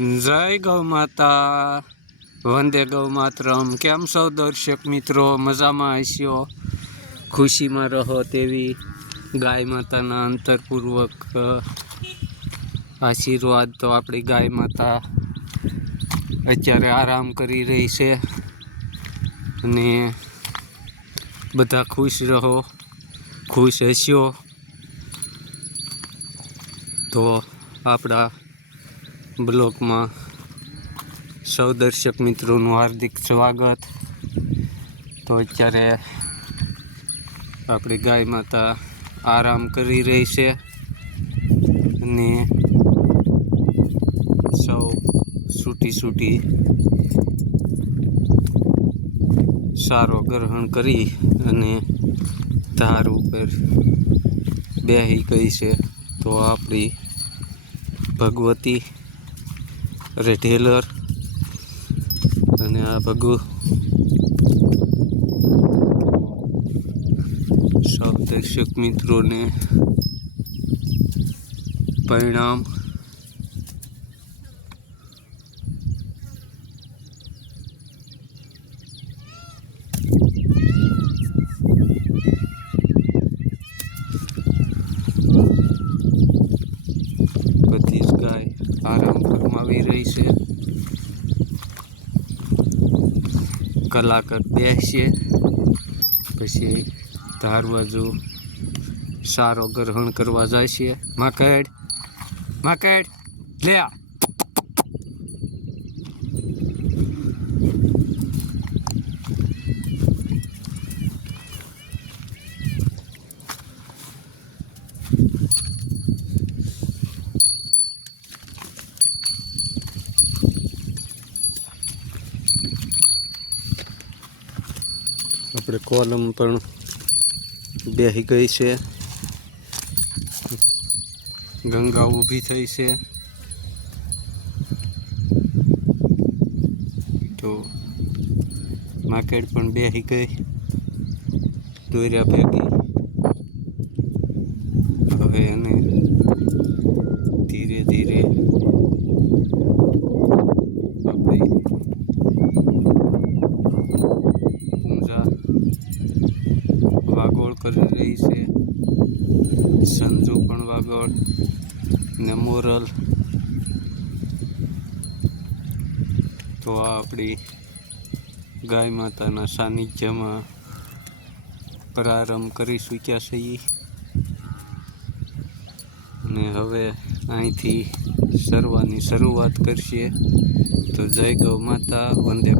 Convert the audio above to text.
જય ગૌ માતા, વંદે ગૌ માતરમ. કેમ સૌ દર્શક મિત્રો? મજામાં હસ્યો ખુશીમાં રહો તેવી ગાય માતાના અંતરપૂર્વક આશીર્વાદ તો આપણી ગાય માતા અત્યારે આરામ કરી રહી છે અને બધા ખુશ રહો, ખુશ હસ્યો તો આપણા બ્લોકમાં સૌ દર્શક મિત્રોનું હાર્દિક સ્વાગત. તો અત્યારે આપણી ગાય માતા આરામ કરી રહી છે અને સૌ સૂટી સૂટી સારો ગ્રહણ કરી અને ધાર ઉપર બેહી ગઈ છે. તો આપણી ભગવતી રેઢેલર અને આ ભગુ સૌ દર્શક મિત્રોને પરિણામ બધી જ ગાય આરામ ફરમાવી રહી છે કલાક બેસીએ પછી ધાર બાજુ સારો ગ્રહણ કરવા જાય છે માકડ માકડ લે આ. આપણે કોલમ પણ બેસી ગઈ છે. ગંગા ઊભી થઈ છે. તો માર્કેટ પણ બેસી ગઈ. દોર્યા ભેગી. હવે એને ધીરે ધીરે આપણે કરી રહી છે. સંજુ પણ વાગડ ને મોરલ. તો આ આપણી ગાય માતાના સાનિધ્યમાં પ્રારંભ કરી ચૂક્યા છીએ. અને હવે અહીંથી સરવાની શરૂઆત કરશે તો જય ગૌ માતા, વંદે